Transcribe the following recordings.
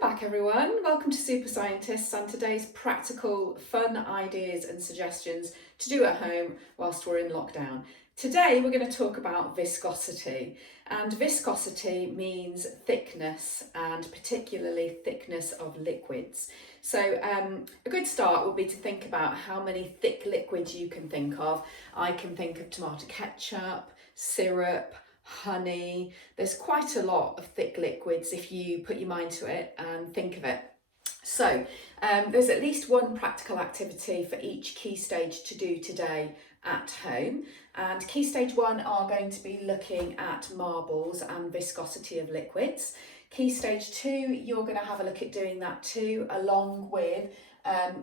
Welcome back everyone, welcome to Super Scientists and today's practical fun ideas and suggestions to do at home whilst we're in lockdown. Today we're going to talk about viscosity, and viscosity means thickness and particularly thickness of liquids. So a good start would be to think about how many thick liquids you can think of. I can think of tomato ketchup, syrup, honey. There's quite a lot of thick liquids if you put your mind to it and think of it. So there's at least one practical activity for each key stage to do today at home, and key stage 1 are going to be looking at marbles and viscosity of liquids. Key stage 2, you're going to have a look at doing that too, along with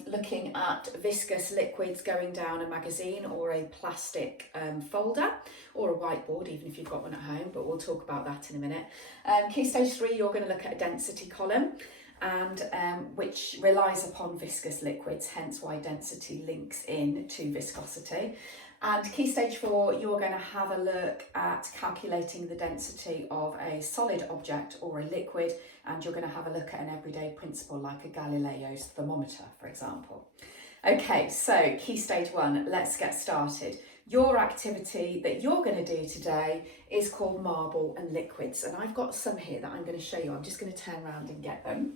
looking at viscous liquids going down a magazine or a plastic folder or a whiteboard, even if you've got one at home, but we'll talk about that in a minute. Key stage 3, you're going to look at a density column, and which relies upon viscous liquids, hence why density links in to viscosity. And key stage 4, you're going to have a look at calculating the density of a solid object or a liquid, and you're going to have a look at an everyday principle like a Galileo's thermometer, for example. Okay, so key stage 1, let's get started. Your activity that you're going to do today is called marble and liquids, and I've got some here that I'm going to show you. I'm just going to turn around and get them.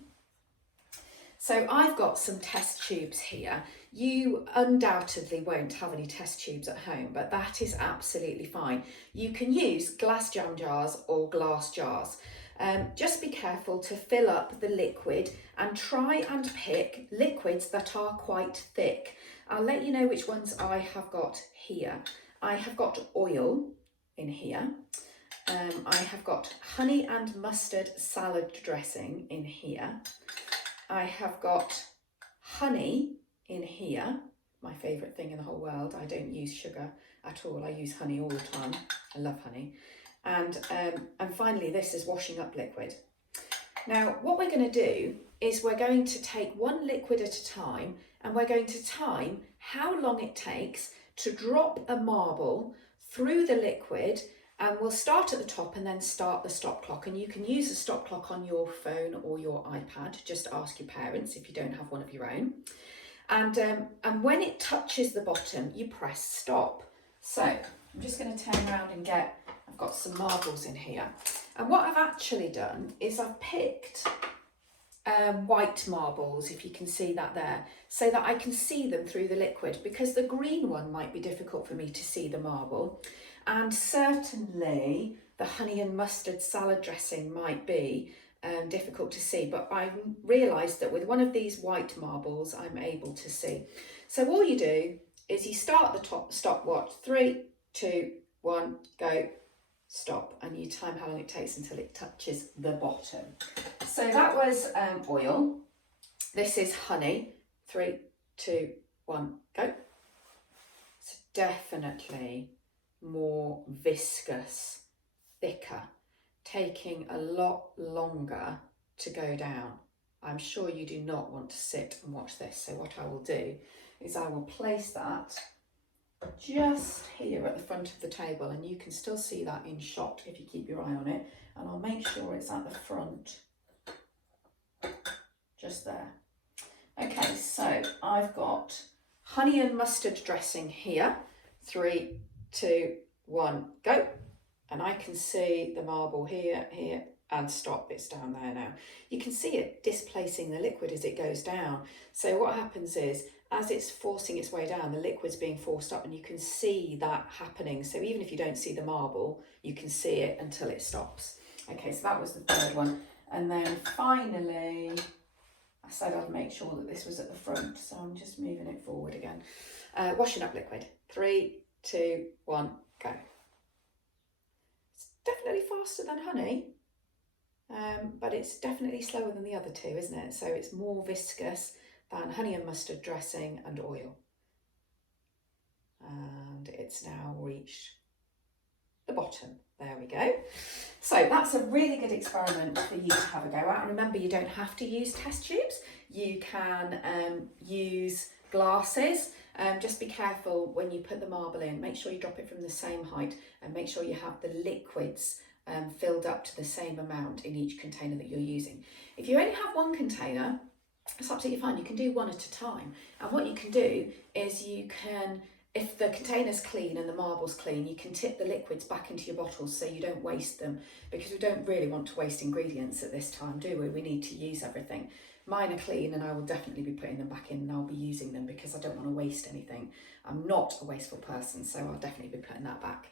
So I've got some test tubes here. You undoubtedly won't have any test tubes at home, but that is absolutely fine. You can use glass jam jars or glass jars. Just be careful to fill up the liquid and try and pick liquids that are quite thick. I'll let you know which ones I have got here. I have got oil in here. I have got honey and mustard salad dressing in here. I have got honey in here, my favourite thing in the whole world. I don't use sugar at all, I use honey all the time. I love honey. And finally, this is washing up liquid. Now, what we're going to do is we're going to take one liquid at a time, and we're going to time how long it takes to drop a marble through the liquid. And we'll start at the top and then start the stop clock. And you can use a stop clock on your phone or your iPad. Just ask your parents if you don't have one of your own. And when it touches the bottom, you press stop. So I'm just going to turn around and I've got some marbles in here. And what I've actually done is I've picked white marbles, if you can see that there, so that I can see them through the liquid, because the green one might be difficult for me to see the marble. And certainly the honey and mustard salad dressing might be difficult to see, but I realised that with one of these white marbles I'm able to see. So all you do is you start the top stopwatch, 3, 2, 1, go, stop, and you time how long it takes until it touches the bottom. So that was oil. This is honey, 3, 2, 1, go. It's definitely more viscous, thicker, taking a lot longer to go down. I'm sure you do not want to sit and watch this, so what I will do is I will place that just here at the front of the table, and you can still see that in shot if you keep your eye on it, and I'll make sure it's at the front, just there. Okay, so I've got honey and mustard dressing here, 3, 2, 1, go. And I can see the marble here, here, and stop, it's down there now. You can see it displacing the liquid as it goes down. So what happens is, as it's forcing its way down, the liquid's being forced up, and you can see that happening. So even if you don't see the marble, you can see it until it stops. Okay, so that was the third one. And then finally, I said I'd make sure that this was at the front, so I'm just moving it forward again. Washing up liquid, 3, 2, 1, go. It's definitely faster than honey, but it's definitely slower than the other two, isn't it? So it's more viscous than honey and mustard dressing and oil. And it's now reached the bottom. There we go. So that's a really good experiment for you to have a go at. And remember, you don't have to use test tubes. You can use glasses. Just be careful when you put the marble in. Make sure you drop it from the same height, and make sure you have the liquids filled up to the same amount in each container that you're using. If you only have one container, it's absolutely fine. You can do one at a time. And what you can do is you can, if the container's clean and the marble's clean, you can tip the liquids back into your bottles so you don't waste them, because we don't really want to waste ingredients at this time, do we? We need to use everything. Mine are clean and I will definitely be putting them back in, and I'll be using them because I don't want to waste anything. I'm not a wasteful person, so I'll definitely be putting that back.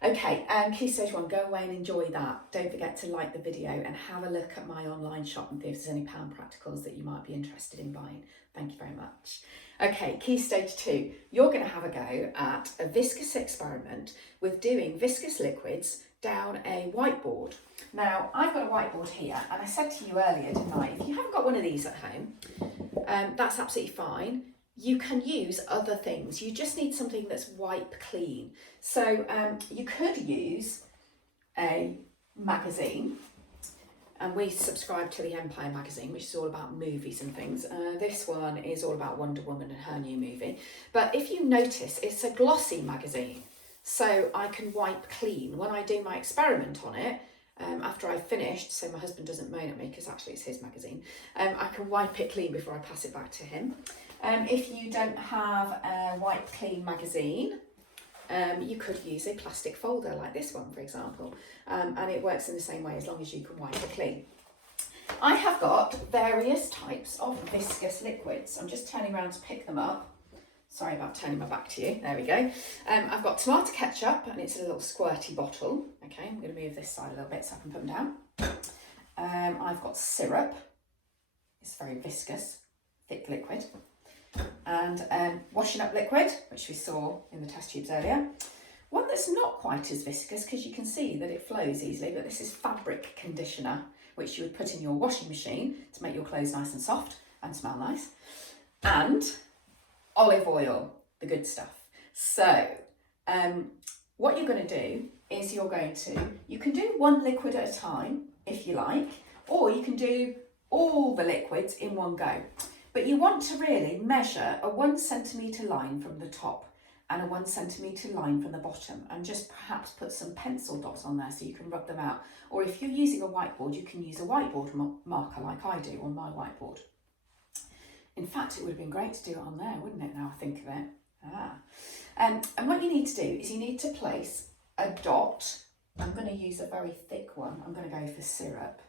Okay, key stage 1, go away and enjoy that. Don't forget to like the video and have a look at my online shop and see if there's any pound practicals that you might be interested in buying. Thank you very much. Okay, key stage 2, you're going to have a go at a viscous experiment with doing viscous liquids down a whiteboard. Now, I've got a whiteboard here, and I said to you earlier, didn't I, if you haven't got one of these at home, that's absolutely fine. You can use other things. You just need something that's wipe clean. So you could use a magazine, and we subscribe to the Empire magazine, which is all about movies and things. This one is all about Wonder Woman and her new movie. But if you notice, it's a glossy magazine, so I can wipe clean. When I do my experiment on it, after I've finished, so my husband doesn't moan at me because actually it's his magazine, I can wipe it clean before I pass it back to him. If you don't have a wipe clean magazine, you could use a plastic folder like this one, for example, and it works in the same way as long as you can wipe it clean. I have got various types of viscous liquids. I'm just turning around to pick them up. Sorry about turning my back to you. There we go. I've got tomato ketchup, and it's a little squirty bottle. Okay, I'm going to move this side a little bit so I can put them down. I've got syrup. It's very viscous, thick liquid. And washing up liquid, which we saw in the test tubes earlier. One that's not quite as viscous, because you can see that it flows easily, but this is fabric conditioner, which you would put in your washing machine to make your clothes nice and soft and smell nice. And olive oil, the good stuff. So what you're going to do is you can do one liquid at a time if you like, or you can do all the liquids in one go. But you want to really measure a 1 centimetre line from the top and a 1 centimetre line from the bottom, and just perhaps put some pencil dots on there so you can rub them out. Or if you're using a whiteboard, you can use a whiteboard marker like I do on my whiteboard. In fact, it would have been great to do it on there, wouldn't it, now I think of it? And what you need to do is you need to place a dot. I'm going to use a very thick one. I'm going to go for syrup.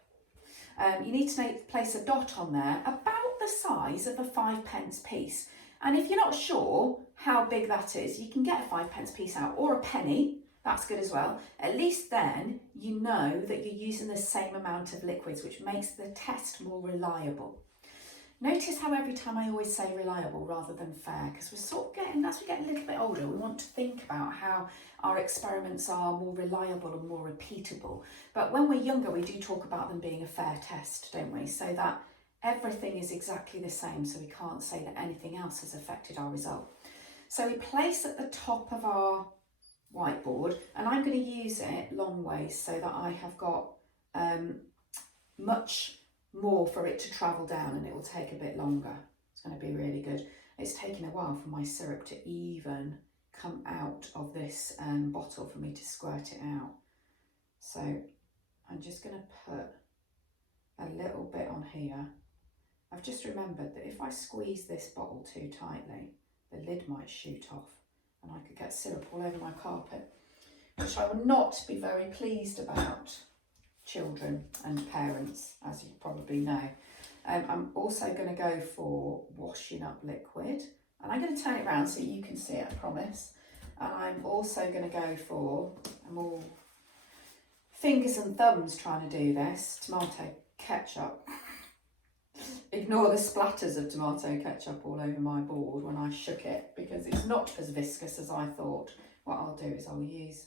You need to place a dot on there about the size of a 5p piece. And if you're not sure how big that is, you can get a 5p piece out, or a penny. That's good as well. At least then you know that you're using the same amount of liquids, which makes the test more reliable. Notice how every time I always say reliable rather than fair, because we're sort of getting, as we get a little bit older, we want to think about how our experiments are more reliable and more repeatable. But when we're younger, we do talk about them being a fair test, don't we? So that everything is exactly the same, so we can't say that anything else has affected our result. So we place at the top of our whiteboard, and I'm going to use it long ways so that I have got much more for it to travel down, and it will take a bit longer. It's going to be really good. It's taken a while for my syrup to even come out of this bottle for me to squirt it out. So I'm just going to put a little bit on here. I've just remembered that if I squeeze this bottle too tightly, the lid might shoot off and I could get syrup all over my carpet, which I would not be very pleased about, children and parents, as you probably know. I'm also going to go for washing up liquid, and I'm going to turn it around so you can see it, I promise. And I'm also going to go for, I'm all fingers and thumbs trying to do this, tomato ketchup. Ignore the splatters of tomato ketchup all over my board when I shook it, because it's not as viscous as I thought. What I'll do is I'll use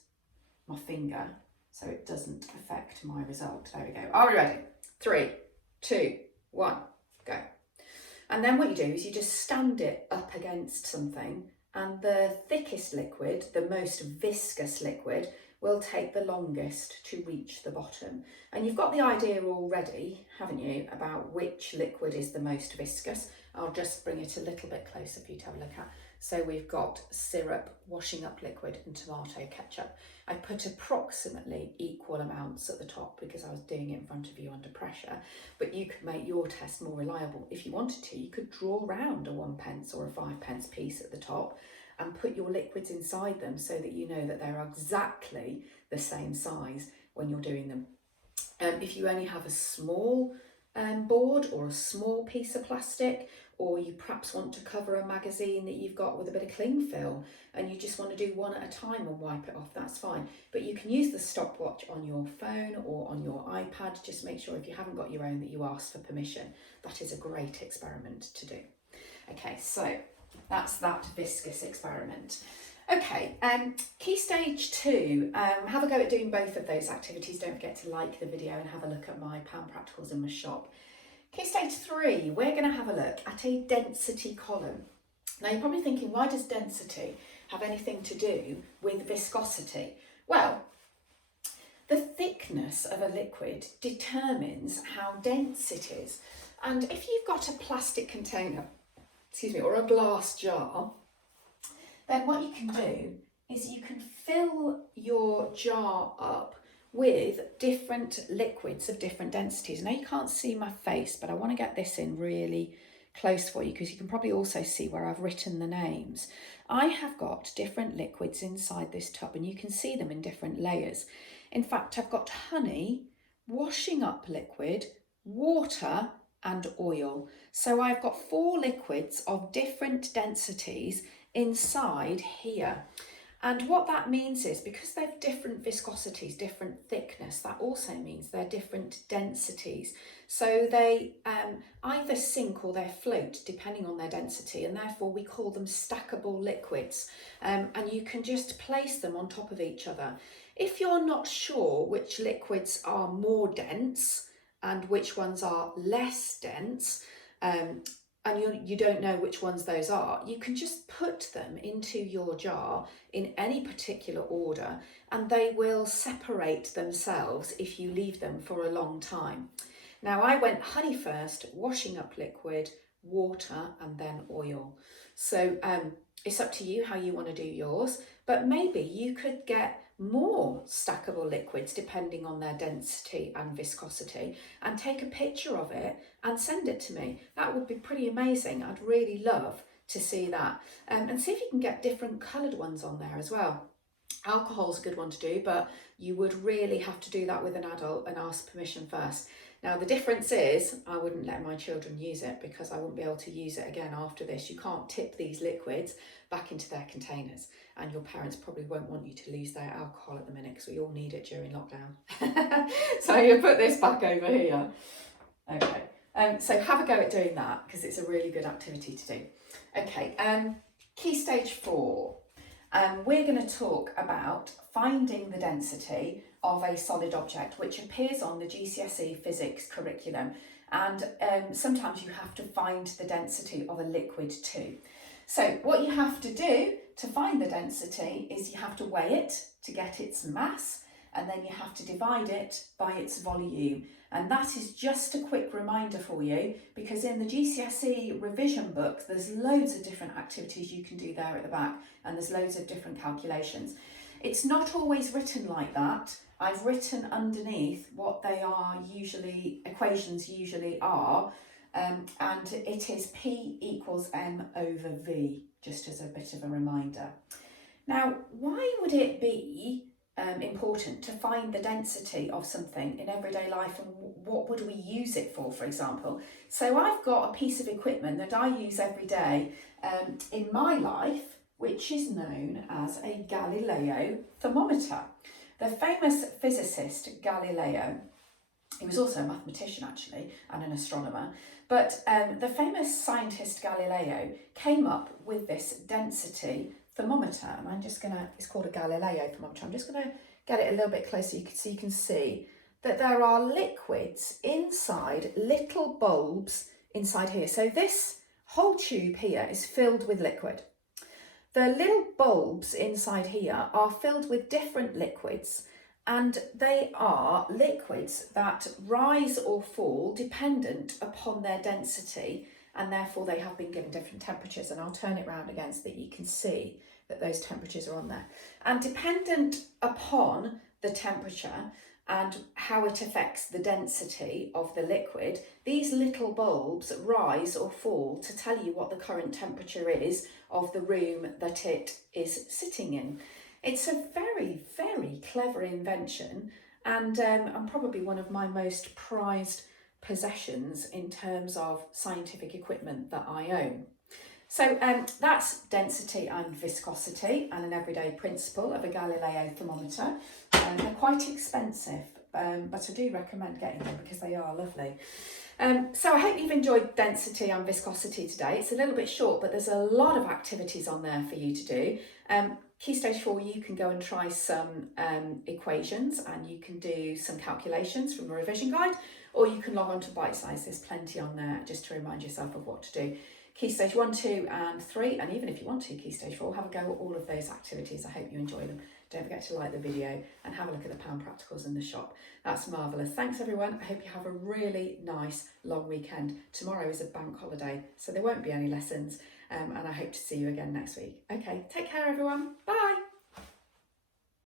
my finger so it doesn't affect my result. There we go. Are we ready? 3, 2, 1, go. And then what you do is you just stand it up against something, and the thickest liquid, the most viscous liquid, will take the longest to reach the bottom. And you've got the idea already, haven't you, about which liquid is the most viscous. I'll just bring it a little bit closer for you to have a look at. So we've got syrup, washing up liquid and tomato ketchup. I put approximately equal amounts at the top because I was doing it in front of you under pressure, but you could make your test more reliable. If you wanted to, you could draw around a 1p or a 5p piece at the top and put your liquids inside them so that you know that they're exactly the same size when you're doing them. If you only have a small board or a small piece of plastic, or you perhaps want to cover a magazine that you've got with a bit of cling film and you just want to do one at a time and wipe it off, that's fine. But you can use the stopwatch on your phone or on your iPad. Just make sure if you haven't got your own that you ask for permission. That is a great experiment to do. Okay, so that's that viscous experiment. Okay, key stage 2, have a go at doing both of those activities. Don't forget to like the video and have a look at my Pound Practicals in my shop. Key stage 3, we're going to have a look at a density column. Now you're probably thinking, why does density have anything to do with viscosity? Well, the thickness of a liquid determines how dense it is. And if you've got a plastic container, or a glass jar, then what you can do is you can fill your jar up with different liquids of different densities. Now you can't see my face, but I want to get this in really close for you because you can probably also see where I've written the names. I have got different liquids inside this tub and you can see them in different layers. In fact, I've got honey, washing up liquid, water and oil. So I've got 4 liquids of different densities inside here. And what that means is because they've different viscosities, different thickness, that also means they're different densities. So they either sink or they float depending on their density, and therefore we call them stackable liquids. And you can just place them on top of each other. If you're not sure which liquids are more dense and which ones are less dense, and you don't know which ones those are, you can just put them into your jar in any particular order and they will separate themselves if you leave them for a long time. Now I went honey first, washing up liquid, water and then oil. So it's up to you how you want to do yours, but maybe you could get more stackable liquids depending on their density and viscosity and take a picture of it and send it to me. That would be pretty amazing. I'd really love to see that. And see if you can get different coloured ones on there as well. Alcohol's a good one to do, but you would really have to do that with an adult and ask permission first. Now the difference is I wouldn't let my children use it because I wouldn't be able to use it again after this. You can't tip these liquids back into their containers, and your parents probably won't want you to lose their alcohol at the minute because we all need it during lockdown. So you put this back over here. Okay, so have a go at doing that because it's a really good activity to do. Okay, key stage 4. We're going to talk about finding the density of a solid object which appears on the GCSE physics curriculum, and sometimes you have to find the density of a liquid too. So what you have to do to find the density is you have to weigh it to get its mass, and then you have to divide it by its volume. And that is just a quick reminder for you, because in the GCSE revision book, there's loads of different activities you can do there at the back, and there's loads of different calculations. It's not always written like that. I've written underneath what they are usually, equations usually are, and it is P equals M over V, just as a bit of a reminder. Now, why would it be important to find the density of something in everyday life, and what would we use it for example? So I've got a piece of equipment that I use every day in my life, which is known as a Galileo thermometer. The famous physicist Galileo, he was also a mathematician actually and an astronomer, but the famous scientist Galileo came up with this density thermometer, and I'm just gonna, it's called a Galileo thermometer. I'm just gonna get it a little bit closer so you can see that there are liquids inside little bulbs inside here. So this whole tube here is filled with liquid. The little bulbs inside here are filled with different liquids, and they are liquids that rise or fall dependent upon their density and therefore they have been given different temperatures. And I'll turn it round again so that you can see that those temperatures are on there. And dependent upon the temperature and how it affects the density of the liquid, these little bulbs rise or fall to tell you what the current temperature is of the room that it is sitting in. It's a very, very clever invention, and probably one of my most prized possessions in terms of scientific equipment that I own. So that's density and viscosity and an everyday principle of a Galileo thermometer. They're quite expensive, but I do recommend getting them because they are lovely. So I hope you've enjoyed density and viscosity today. It's a little bit short, but there's a lot of activities on there for you to do. Key stage 4, you can go and try some equations, and you can do some calculations from a revision guide, or you can log on to Bite Size. There's plenty on there just to remind yourself of what to do. Key stage 1, 2 and 3, and even if you want to, key stage 4, have a go at all of those activities. I hope you enjoy them. Don't forget to like the video and have a look at the pound practicals in the shop. That's marvellous. Thanks everyone. I hope you have a really nice long weekend. Tomorrow is a bank holiday, so there won't be any lessons, and I hope to see you again next week. Okay, take care everyone. Bye.